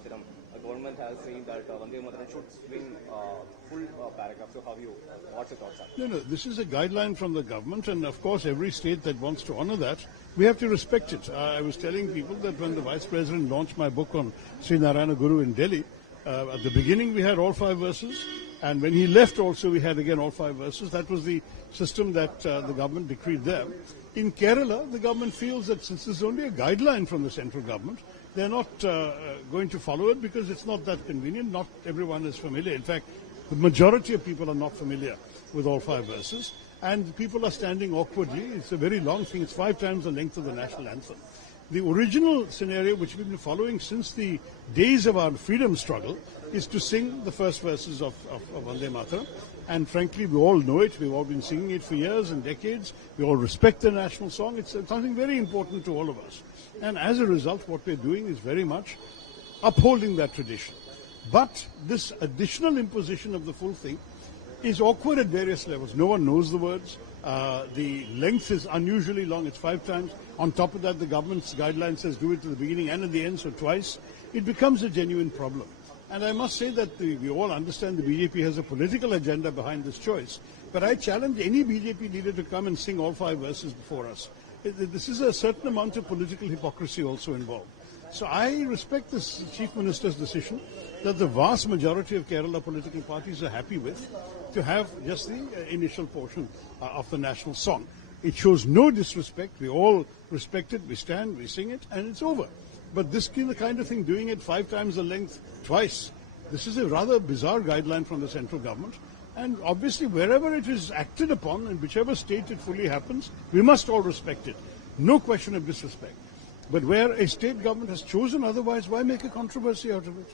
Mataram, government has seen that Vande Mataram should swing full paragraph. So what's your thoughts on that? No, this is a guideline from the government, and of course every state that wants to honor that, we have to respect it. I was telling people that when the Vice President launched my book on Sri Narayana Guru in Delhi, at the beginning we had all 5 verses, and when he left also we had again all 5 verses. That was the system that the government decreed there. In Kerala, the government feels that since this is only a guideline from the central government, they're not going to follow it because it's not that convenient. Not everyone is familiar. In fact, the majority of people are not familiar with all 5 verses, and people are standing awkwardly. It's a very long thing. It's 5 times the length of the national anthem. The original scenario, which we've been following since the days of our freedom struggle, is to sing the first verses of Vande Mataram. And frankly, we all know it. We've all been singing it for years and decades. We all respect the national song. It's something very important to all of us. And as a result, what we're doing is very much upholding that tradition. But this additional imposition of the full thing is awkward at various levels. No one knows the words. The length is unusually long. It's 5 times. On top of that, the government's guideline says do it at the beginning and at the end, so twice. It becomes a genuine problem. And I must say that we all understand the BJP has a political agenda behind this choice. But I challenge any BJP leader to come and sing all 5 verses before us. This is a certain amount of political hypocrisy also involved. So I respect this Chief Minister's decision that the vast majority of Kerala political parties are happy with, to have just the initial portion of the national song. It shows no disrespect. We all respect it. We stand, we sing it, and it's over. But this kind of thing, doing it 5 times the length twice, this is a rather bizarre guideline from the central government. And obviously, wherever it is acted upon, in whichever state it fully happens, we must all respect it. No question of disrespect. But where a state government has chosen otherwise, why make a controversy out of it?